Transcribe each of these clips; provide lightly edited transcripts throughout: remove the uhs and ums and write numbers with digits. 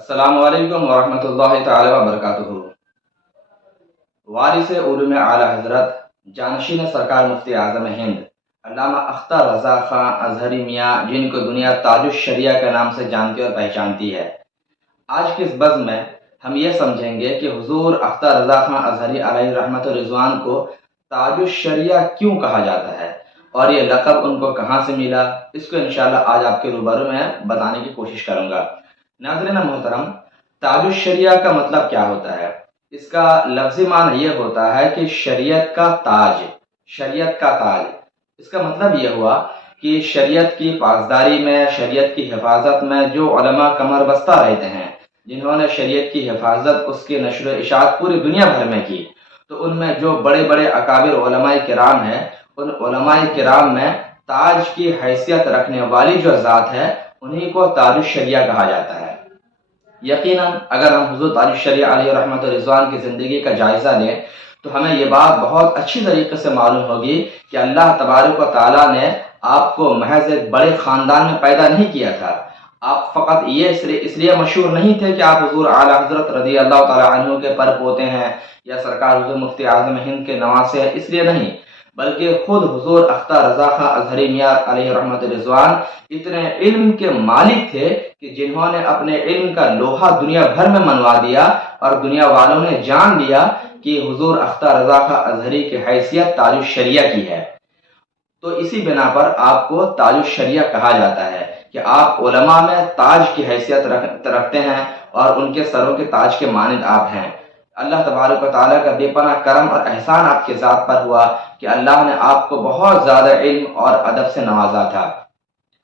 السلام علیکم ورحمۃ اللہ تعالی وبرکاتہ۔ وارث علوم اعلی حضرت جانشین سرکار مفتی اعظم ہند علامہ اختر رضا خان اظہری میاں، جن کو دنیا تاج الشریعہ کے نام سے جانتی اور پہچانتی ہے، آج کے اس بزم میں ہم یہ سمجھیں گے کہ حضور اختر رضا خان اظہری علیہ رحمت و رضوان کو تاج الشریعہ کیوں کہا جاتا ہے اور یہ لقب ان کو کہاں سے ملا۔ اس کو انشاءاللہ آج آپ کے روبرو میں بتانے کی کوشش کروں گا۔ ناظرین محترم، تاج الشریعہ کا مطلب کیا ہوتا ہے؟ اس کا لفظی معنی یہ ہوتا ہے کہ شریعت کا تاج، شریعت کا تاج۔ اس کا مطلب یہ ہوا کہ شریعت کی پاسداری میں، شریعت کی حفاظت میں جو علماء کمر بستہ رہتے ہیں، جنہوں نے شریعت کی حفاظت، اس کی نشر و اشاعت پوری دنیا بھر میں کی، تو ان میں جو بڑے بڑے اکابر علماء کرام ہیں، ان علماء کرام میں تاج کی حیثیت رکھنے والی جو ذات ہے، انہی کو تاج الشریعہ کہا جاتا ہے۔ یقیناً اگر ہم حضور تاج الشریعہ علیہ رحمت و رضوان کی زندگی کا جائزہ لیں تو ہمیں یہ بات بہت اچھی طریقے سے معلوم ہوگی کہ اللہ تبارک و تعالیٰ نے آپ کو محض ایک بڑے خاندان میں پیدا نہیں کیا تھا۔ آپ فقط یہ اس لیے مشہور نہیں تھے کہ آپ حضور اعلی حضرت رضی اللہ تعالیٰ عنہ کے پر پوتے ہیں یا سرکار حضور مفتی اعظم ہند کے نواسے ہیں، اس لیے نہیں، بلکہ خود حضور اختر رضا خان اظہری میاں علیہ رحمت رضوان اتنے علم کے مالک تھے کہ جنہوں نے اپنے علم کا لوہا دنیا بھر میں منوا دیا اور دنیا والوں نے جان لیا کہ حضور اختر رضا خان اظہری کی حیثیت تاج الشریعہ کی ہے۔ تو اسی بنا پر آپ کو تاج الشریعہ کہا جاتا ہے کہ آپ علماء میں تاج کی حیثیت رکھتے ہیں اور ان کے سروں کے تاج کے مانند آپ ہیں۔ اللہ تبارک و تعالیٰ کا بے پناہ کرم اور احسان آپ کے ذات پر ہوا کہ اللہ نے آپ کو بہت زیادہ علم اور ادب سے نوازا تھا۔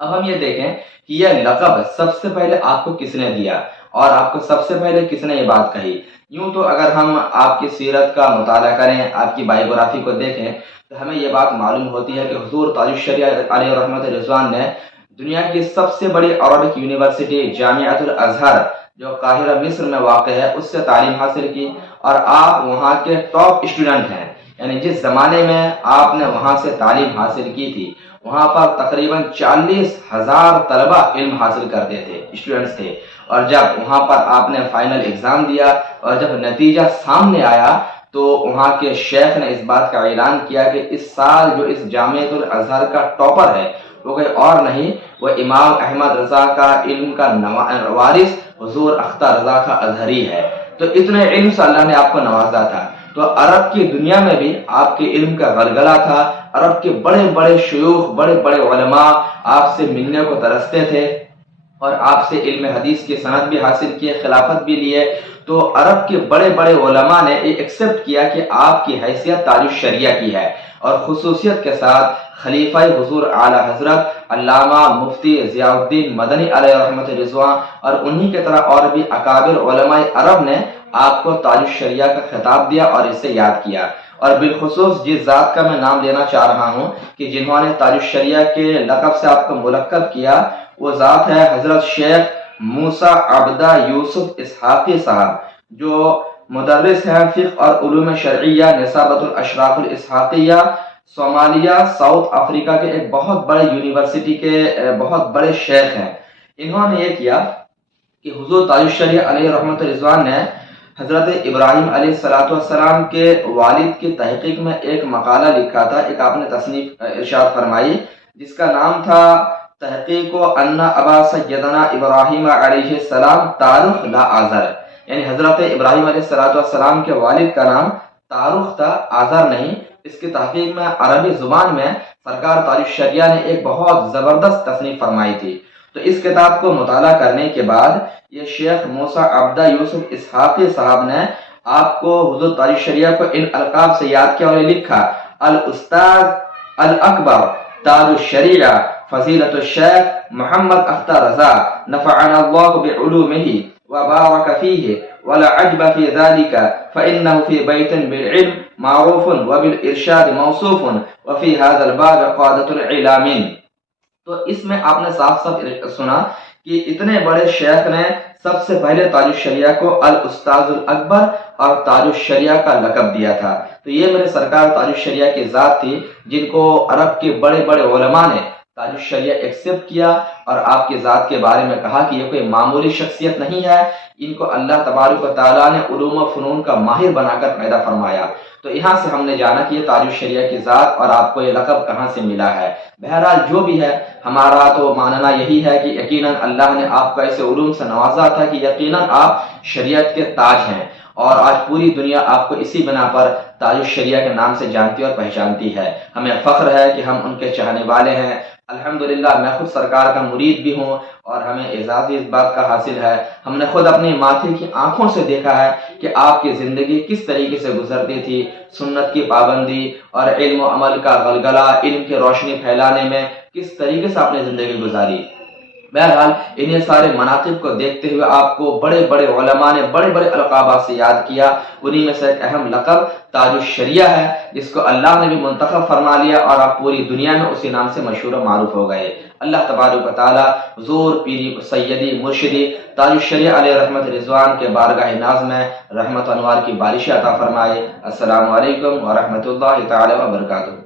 اب ہم یہ دیکھیں کہ یہ لقب سب سے پہلے آپ کو کس نے دیا اور آپ کو سب سے پہلے کس نے یہ بات کہی۔ یوں تو اگر ہم آپ کی سیرت کا مطالعہ کریں، آپ کی بائیوگرافی کو دیکھیں تو ہمیں یہ بات معلوم ہوتی ہے کہ حضور تاج الشریعہ علیہ رحمت رضوان نے دنیا کی سب سے بڑی عربک یونیورسٹی جامعۃ الازہر جو قاہرہ مصر میں واقع ہے، اس سے تعلیم حاصل کی اور آپ وہاں کے ٹاپ اسٹوڈنٹ ہیں۔ یعنی جس زمانے میں آپ نے وہاں سے تعلیم حاصل کی تھی، وہاں پر تقریباً 40,000 طلبہ علم حاصل کرتے تھے، اسٹوڈنٹس تھے، اور جب وہاں پر آپ نے فائنل ایگزام دیا اور جب نتیجہ سامنے آیا تو وہاں کے شیخ نے اس بات کا اعلان کیا کہ اس سال جو اس جامعۃ الازہر کا ٹاپر ہے وہ کوئی اور نہیں، وہ امام احمد رضا کا علم کا وارث حضور اختر رضا خان اظہری ہے۔ تو اتنے علم سے اللہ نے آپ کو نوازا تھا۔ تو عرب کی دنیا میں بھی آپ کے علم کا غلغلہ تھا، عرب کے بڑے بڑے شیوخ، بڑے بڑے علماء آپ سے ملنے کو ترستے تھے اور آپ سے علم حدیث کی سند بھی حاصل کیے، خلافت بھی لیے۔ تو عرب کے بڑے بڑے علماء نے یہ ایکسپٹ کیا کہ آپ کی حیثیت تاج الشریعہ کی ہے، اور خصوصیت کے ساتھ خلیفہ حضور اعلی حضرت علامہ مفتی ضیاء الدین مدنی علیہ رحمت رضوان اور انہی کی طرح اور بھی اکابر علماء عرب نے آپ کو تاج الشریعہ کا خطاب دیا اور اسے یاد کیا۔ اور بالخصوص جس ذات کا میں نام لینا چاہ رہا ہوں کہ جنہوں نے تاج الشریعہ کے لقب سے آپ کو ملقب کیا، وہ ذات ہے حضرت شیخ موسیٰ عبدہ یوسف اسحاقی صاحب، جو مدرس ہیں فقہ اور علوم شرعیہ نصابۃ الاشراف الاسحاقیہ، صومالیہ ساؤتھ افریقہ کے ایک بہت بڑے یونیورسٹی کے بہت بڑے شیخ ہیں۔ انہوں نے یہ کیا کہ حضور تاج الشریعہ علیہ رحمت رضوان نے حضرت ابراہیم علیہ السلام کے والد کی تحقیق میں ایک مقالہ لکھا تھا، ایک آپ نے تصنیف ارشاد فرمائی جس کا نام تھا تحقیق ان ابا سیدنا ابراہیم علیہ السلام تارخ لا آذر، یعنی حضرت ابراہیم علیہ السلام کے والد کا نام تارخ تھا، آذر نہیں۔ اس کی تحقیق میں عربی زبان میں سرکار تاج الشریعہ نے ایک بہت زبردست تصنیف فرمائی تھی۔ تو اس کتاب کو مطالعہ کرنے کے بعد یہ شیخ موسیٰ عبدہ یوسف اسحاقی صاحب نے آپ کو حضور تاج الشریعہ کو ان القاب سے یاد کیا اور لکھا: الاستاذ الاکبر تاج الشریعہ فضیلت الشیخ محمد اختر رضا نفعنا اللہ بعلومہ وبارك فيه ولا عجب في ذلك فإنه في بيت بالعلم معروف وبالإرشاد موصوف وفي هذا الباب قادة العلامين۔ تو اس میں آپ نے صاف صاف سنا کہ اتنے بڑے شیخ نے سب سے پہلے تاج الشریعہ کو الاستاذ الاکبر اور تاج الشریعہ کا لقب دیا تھا۔ تو یہ میرے سرکار تاج الشریعہ کی ذات تھی جن کو عرب کے بڑے بڑے علماء نے تاج الشریعہ ایکسپٹ کیا اور آپ کی ذات کے بارے میں کہا کہ یہ کوئی معمولی شخصیت نہیں ہے، ان کو اللہ تبارک و تعالیٰ نے علوم و فنون کا ماہر بنا کر پیدا فرمایا۔ تو یہاں سے ہم نے جانا کہ یہ تاج الشریعہ کی ذات اور آپ کو یہ لقب کہاں سے ملا ہے۔ بہرحال جو بھی ہے، ہمارا تو ماننا یہی ہے کہ یقیناً اللہ نے آپ کو ایسے علوم سے نوازا تھا کہ یقیناً آپ شریعت کے تاج ہیں، اور آج پوری دنیا آپ کو اسی بنا پر تاج الشریعہ کے نام سے جانتی اور پہچانتی ہے۔ ہمیں فخر ہے کہ ہم ان کے چاہنے والے ہیں۔ الحمدللہ میں خود سرکار کا مرید بھی ہوں، اور ہمیں اعزاز بھی اس بات کا حاصل ہے، ہم نے خود اپنی ماتھے کی آنکھوں سے دیکھا ہے کہ آپ کی زندگی کس طریقے سے گزرتی تھی، سنت کی پابندی اور علم و عمل کا غلغلہ، علم کی روشنی پھیلانے میں کس طریقے سے آپ نے زندگی گزاری۔ بہرحال انہیں سارے مناقب کو دیکھتے ہوئے آپ کو بڑے بڑے علماء نے بڑے بڑے القابات سے یاد کیا، انہی میں سے ایک اہم لقب تاج الشریعہ ہے، جس کو اللہ نے بھی منتخب فرما لیا، اور آپ پوری دنیا میں اسی نام سے مشہور و معروف ہو گئے۔ اللہ تبارک و تعالیٰ حضور پیری سیدی مرشدی تاج الشریعہ علیہ رحمت رضوان کے بارگاہ ناز میں رحمت انوار کی بارش عطا فرمائے۔ السلام علیکم ورحمۃ اللہ تعالی وبرکاتہ۔